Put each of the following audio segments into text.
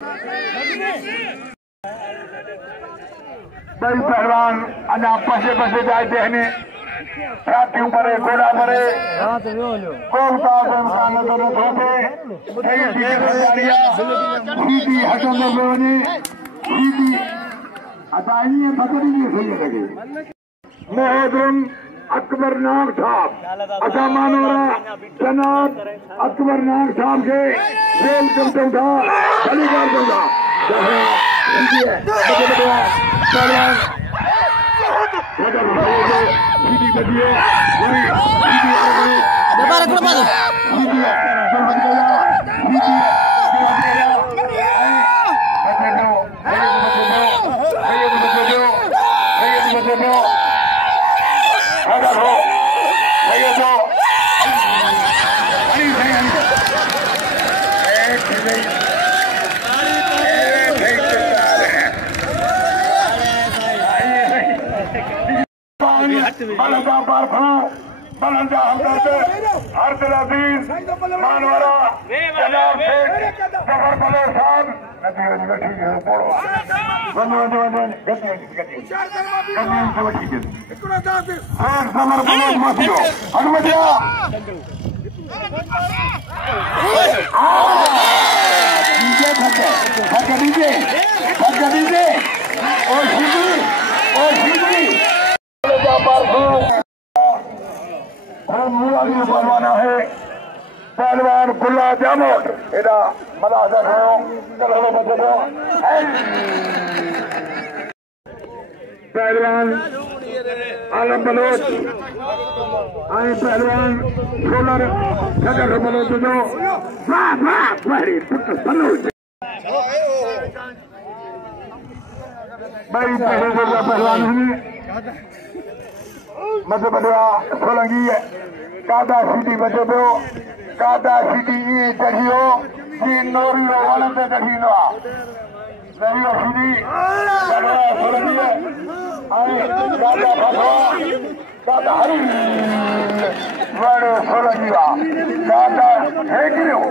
भाई पहलवान अना पसे पसे जाते हैं छाती ऊपर गोला मरे गोल का इम्कान दोनों होते सीधी हटने में सीधी अदाइए पकड़ी नहीं सही लगे मोहद्रम अकबर नाग साहब असामानोरा जनाब अकबर नाग साहब के जेल करता था शनिवार को था सीधी बजिए बलंदा बारफा बलंदा हरदल अजीज मानवारा जनाब शेख जफर बलोच साहब पहलवाना है पहलवान गुल्ला जामुन एदा मलाजर हो चलो बचो पहलवान आलम बलोच आए पहलवान सोलर सदर बलोच जो वाह वाह बड़ी पुत्र बलोच भाई पहलवान है मध्य प्रदेश सोलंगी कादा सीटी बचे पे कादा सीटी ये चढ़ियो ये नोरी वाले पे चढ़ी नो नरियो सीटी कादा सोलंगी आए कादा फसवा कादा हरी बड़े सोलंगी वा कादा है क्यों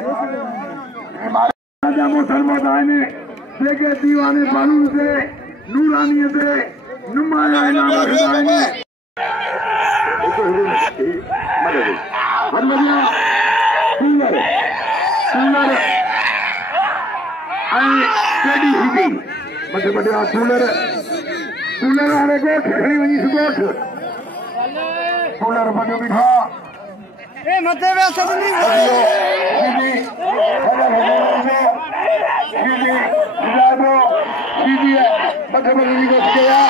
राजा मुसलमान आने देखे दीवाने बालू से नूरानी से नुमाया इनाम रखने मध्य प्रदेश कूलर कूलर वाले गोठ खड़ी वही से गोठ कूलर बनो बिठा मध्य प्रदेश